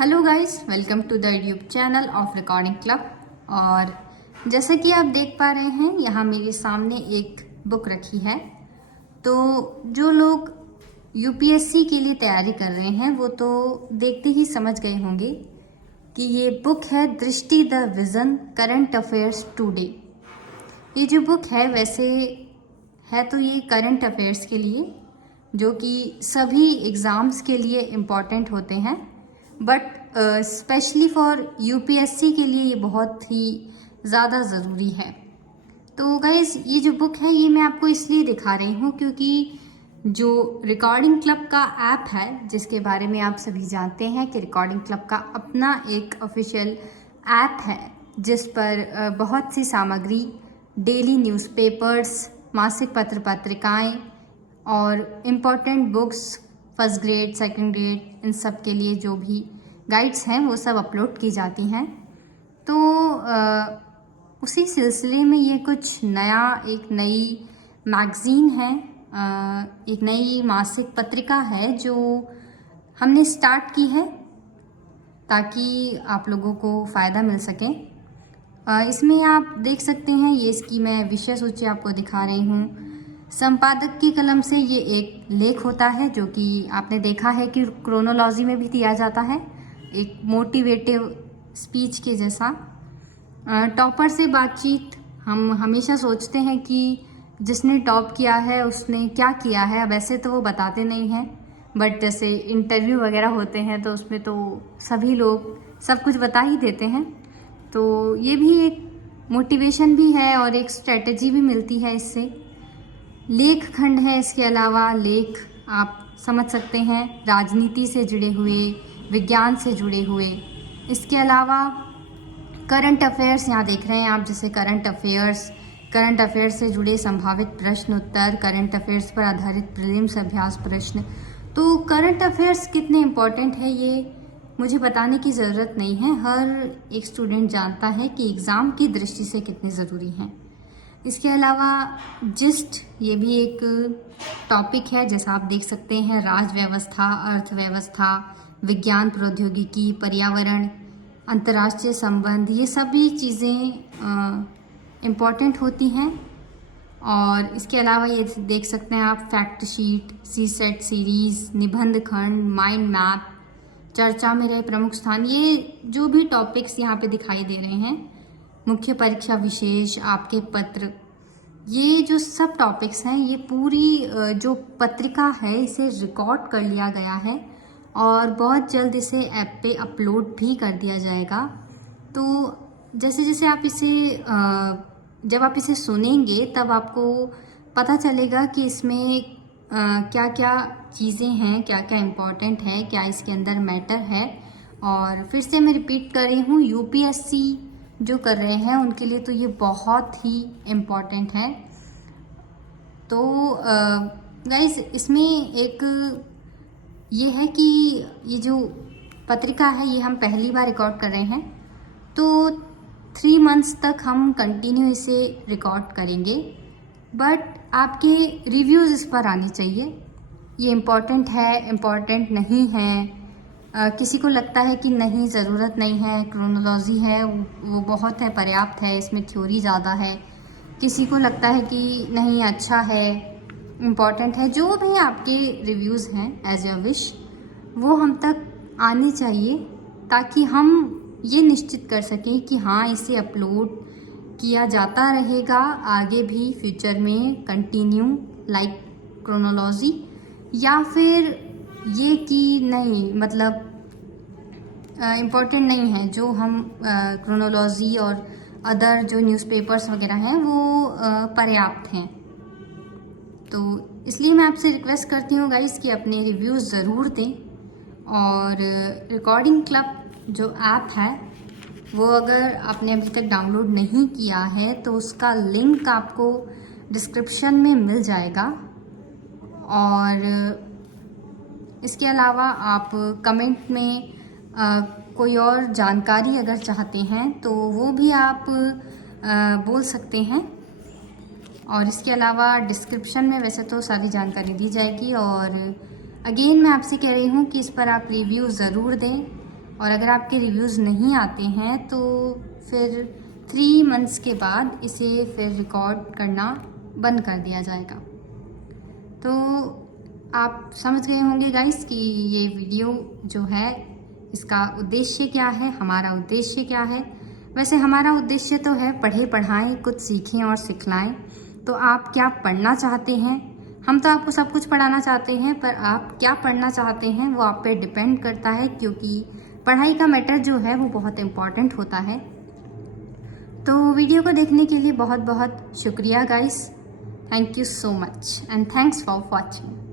Hello guys, welcome to the YouTube channel of recording club. और जैसा कि आप देख पा रहे हैं, यहाँ मेरे सामने एक बुक रखी है। तो जो लोग यूपीएससी के लिए तैयारी कर रहे हैं वो तो देखते ही समझ गए होंगे कि ये बुक है दृष्टि the vision current affairs today. ये जो बुक है वैसे है तो ये करंट अफेयर्स के लिए, जो कि सभी एग्ज़ाम्स के लिए इम्पॉर्टेंट होते हैं, बट स्पेशली फॉर यूपीएससी के लिए ये बहुत ही ज़्यादा ज़रूरी है। तो गाइज़, ये जो बुक है ये मैं आपको इसलिए दिखा रही हूँ क्योंकि जो रिकॉर्डिंग क्लब का ऐप है, जिसके बारे में आप सभी जानते हैं कि रिकॉर्डिंग क्लब का अपना एक ऑफिशियल ऐप है, जिस पर बहुत सी सामग्री, डेली न्यूज़पेपर्स, मासिक पत्र पत्रिकाएं और important books first grade second grade इन सब के लिए जो भी गाइड्स हैं वो सब अपलोड की जाती हैं। तो उसी सिलसिले में ये कुछ नया, एक नई मैगज़ीन है, एक नई मासिक पत्रिका है जो हमने स्टार्ट की है ताकि आप लोगों को फ़ायदा मिल सके। इसमें आप देख सकते हैं, ये इसकी मैं विषय सूची आपको दिखा रही हूँ। संपादक की कलम से ये एक लेख होता है जो कि आपने देखा है कि क्रोनोलॉजी में भी दिया जाता है, एक मोटिवेटिव स्पीच के जैसा। टॉपर से बातचीत, हम हमेशा सोचते हैं कि जिसने टॉप किया है उसने क्या किया है, वैसे तो वो बताते नहीं हैं, बट जैसे इंटरव्यू वगैरह होते हैं तो उसमें तो सभी लोग सब कुछ बता ही देते हैं। तो ये भी एक मोटिवेशन भी है और एक स्ट्रेटजी भी मिलती है इससे। लेख खंड है, इसके अलावा लेख आप समझ सकते हैं राजनीति से जुड़े हुए, विज्ञान से जुड़े हुए। इसके अलावा करंट अफेयर्स यहाँ देख रहे हैं आप, जैसे करंट अफेयर्स से जुड़े संभावित प्रश्न उत्तर, करंट अफेयर्स पर आधारित प्रीलिम्स अभ्यास प्रश्न। तो करंट अफेयर्स कितने इम्पोर्टेंट है ये मुझे बताने की ज़रूरत नहीं है, हर एक स्टूडेंट जानता है कि एग्ज़ाम की दृष्टि से कितने ज़रूरी हैं। इसके अलावा जिस्ट, ये भी एक टॉपिक है, जैसा आप देख सकते हैं राज व्यवस्था, अर्थव्यवस्था, विज्ञान प्रौद्योगिकी, पर्यावरण, अंतर्राष्ट्रीय संबंध, ये सभी चीज़ें इम्पॉर्टेंट होती हैं। और इसके अलावा ये देख सकते हैं आप फैक्ट शीट, सीसेट सीरीज़, निबंध खंड, माइंड मैप, चर्चा में रहे प्रमुख स्थान, ये जो भी टॉपिक्स यहाँ पे दिखाई दे रहे हैं, मुख्य परीक्षा विशेष, आपके पत्र, ये जो सब टॉपिक्स हैं, ये पूरी जो पत्रिका है इसे रिकॉर्ड कर लिया गया है और बहुत जल्द इसे ऐप पे अपलोड भी कर दिया जाएगा। तो जैसे जैसे आप इसे जब आप इसे सुनेंगे तब आपको पता चलेगा कि इसमें क्या क्या चीज़ें हैं, क्या क्या इम्पोर्टेंट है, क्या इसके अंदर मैटर है। और फिर से मैं रिपीट कर रही हूँ, यूपीएससी जो कर रहे हैं उनके लिए तो ये बहुत ही इम्पॉर्टेंट है। तो गाइस, इसमें एक ये है कि ये जो पत्रिका है ये हम पहली बार रिकॉर्ड कर रहे हैं, तो 3 मंथ्स तक हम कंटिन्यू इसे रिकॉर्ड करेंगे, बट आपके रिव्यूज़ इस पर आने चाहिए। ये इम्पॉर्टेंट है, इम्पॉर्टेंट नहीं है, किसी को लगता है कि नहीं ज़रूरत नहीं है, क्रोनोलॉजी है वो बहुत है, पर्याप्त है, इसमें थ्योरी ज़्यादा है। किसी को लगता है कि नहीं अच्छा है, इम्पॉर्टेंट है। जो भी आपके रिव्यूज़ हैं एज योर विश, वो हम तक आने चाहिए ताकि हम ये निश्चित कर सकें कि हाँ, इसे अपलोड किया जाता रहेगा आगे भी फ्यूचर में कंटिन्यू, लाइक क्रोनोलॉजी, या फिर ये कि नहीं, मतलब इम्पॉर्टेंट नहीं है, जो हम क्रोनोलॉजी और अदर जो न्यूज़पेपर्स वगैरह हैं वो पर्याप्त हैं। तो इसलिए मैं आपसे रिक्वेस्ट करती हूँ गाइस कि अपने रिव्यूज़ ज़रूर दें। और रिकॉर्डिंग क्लब जो ऐप है वो अगर आपने अभी तक डाउनलोड नहीं किया है तो उसका लिंक आपको डिस्क्रिप्शन में मिल जाएगा। और इसके अलावा आप कमेंट में कोई और जानकारी अगर चाहते हैं तो वो भी आप बोल सकते हैं। और इसके अलावा डिस्क्रिप्शन में वैसे तो सारी जानकारी दी जाएगी। और अगेन मैं आपसे कह रही हूँ कि इस पर आप रिव्यू ज़रूर दें और अगर आपके रिव्यूज़ नहीं आते हैं तो फिर 3 मंथ्स के बाद इसे फिर रिकॉर्ड करना बंद कर दिया जाएगा। तो आप समझ गए होंगे गाइस कि ये वीडियो जो है इसका उद्देश्य क्या है, हमारा उद्देश्य क्या है। वैसे हमारा उद्देश्य तो है पढ़े पढ़ाएं, कुछ सीखें और सिखलाएं। तो आप क्या पढ़ना चाहते हैं? हम तो आपको सब कुछ पढ़ाना चाहते हैं, पर आप क्या पढ़ना चाहते हैं वो आप पे डिपेंड करता है, क्योंकि पढ़ाई का मैटर जो है वो बहुत इम्पॉर्टेंट होता है। तो वीडियो को देखने के लिए बहुत बहुत शुक्रिया guys. Thank you so much and thanks for watching.